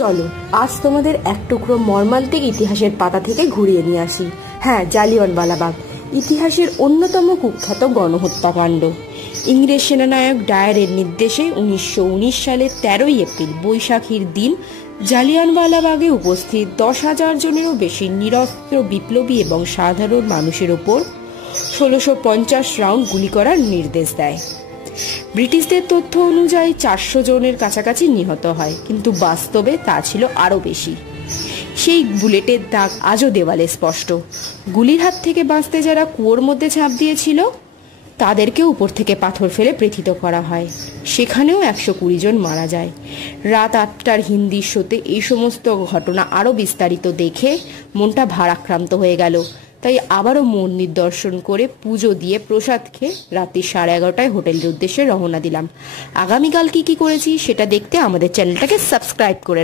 চলো আজ তোমাদের এক টুকরো মর্মান্তিক ইতিহাসের পাতা থেকে ঘুরিয়ে নিয়ে আসি। হ্যাঁ, জালিয়ানওয়ালাবাগ ইতিহাসের অন্যতম কুখ্যাত গণহত্যাকাণ্ড। ইংরেজ সেনানায়ক ডায়ারের নির্দেশে 1919 সালের 13ই এপ্রিল বৈশাখীর দিন জালিয়ানওয়ালাবাগে উপস্থিত 10,000 জনেরও বেশি নিরস্ত্র বিপ্লবী এবং সাধারণ মানুষের ওপর 1650 রাউন্ড গুলি করার নির্দেশ দেয়। ব্রিটিশদের তথ্য অনুযায়ী 400 জনের কাছাকাছি নিহত হয়, কিন্তু বাস্তবে তা ছিল আরও বেশি। সেই বুলেটের দাগ আজও দেওয়ালে স্পষ্ট। গুলির হাত থেকে বাঁচতে যারা কুয়োর মধ্যে ঝাঁপ দিয়েছিল তাদেরকে উপর থেকে পাথর ফেলে পৃথিত করা হয়। সেখানেও 120 জন মারা যায়। রাত 8টার হিন্দি শোতে এই সমস্ত ঘটনা আরও বিস্তারিত দেখে মনটা ভারাক্রান্ত হয়ে গেল। তাই আবারও মন্দির দর্শন করে পুজো দিয়ে প্রসাদ খেয়ে রাত্রি 11:30টায় হোটেলের উদ্দেশ্যে রওনা দিলাম। আগামীকাল কি করেছি সেটা দেখতে আমাদের চ্যানেলটাকে সাবস্ক্রাইব করে